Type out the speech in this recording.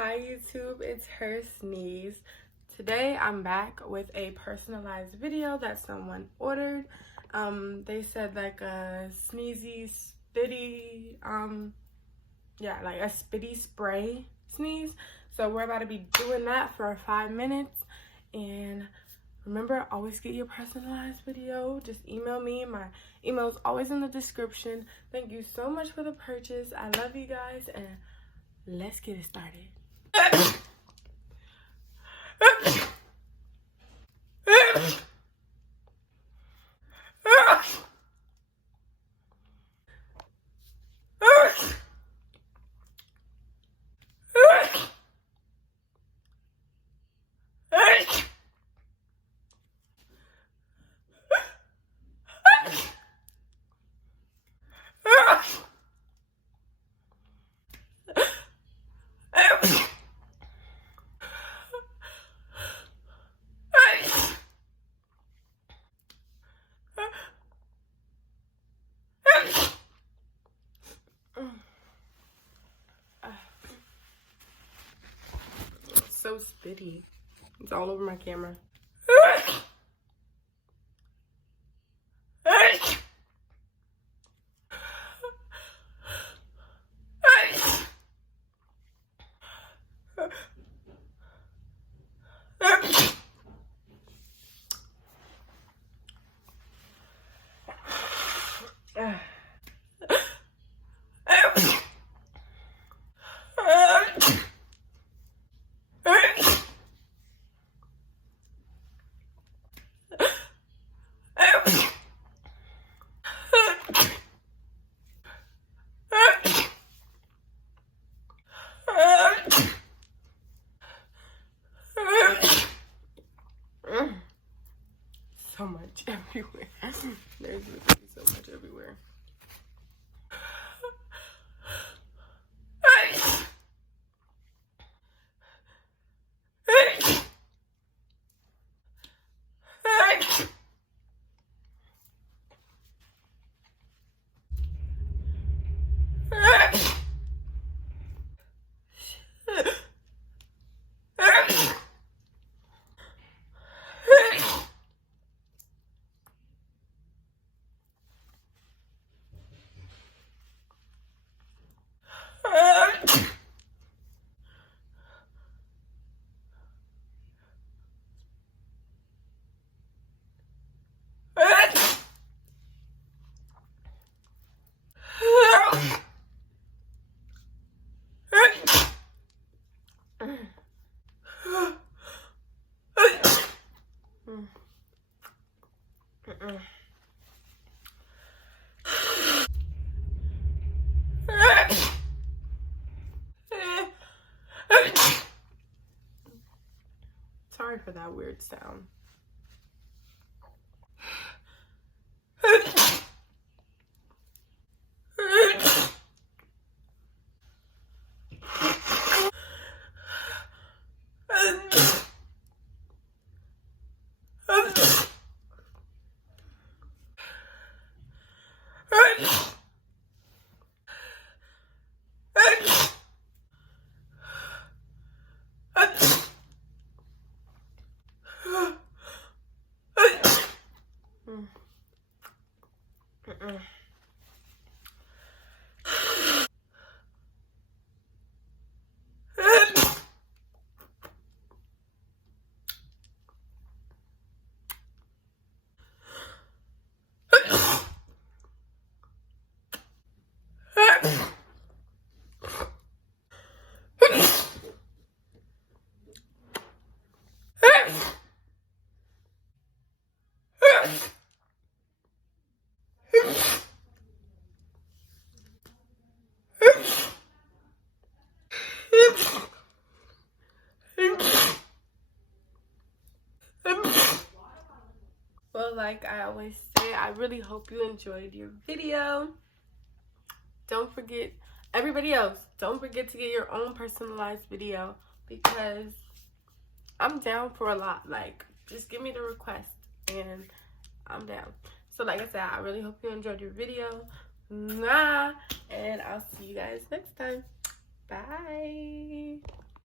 Hi YouTube, it's her Sneeze. Today I'm back with a personalized video that someone ordered. They said like a sneezy spitty, like a spitty spray sneeze. So we're about to be doing that for 5 minutes. And remember, always get your personalized video. Just email me. My email is always in the description. Thank you so much for the purchase. I love you guys, and let's get it started. So spitty. It's all over my camera. So much everywhere. There's literally so much everywhere. Sorry for that weird sound. Well, like I always say, I really hope you enjoyed your video. Don't forget, everybody else, don't forget to get your own personalized video, because I'm down for a lot. Like, just give me the request and I'm down. So like I said, I really hope you enjoyed your video. Mwah! And I'll see you guys next time. Bye.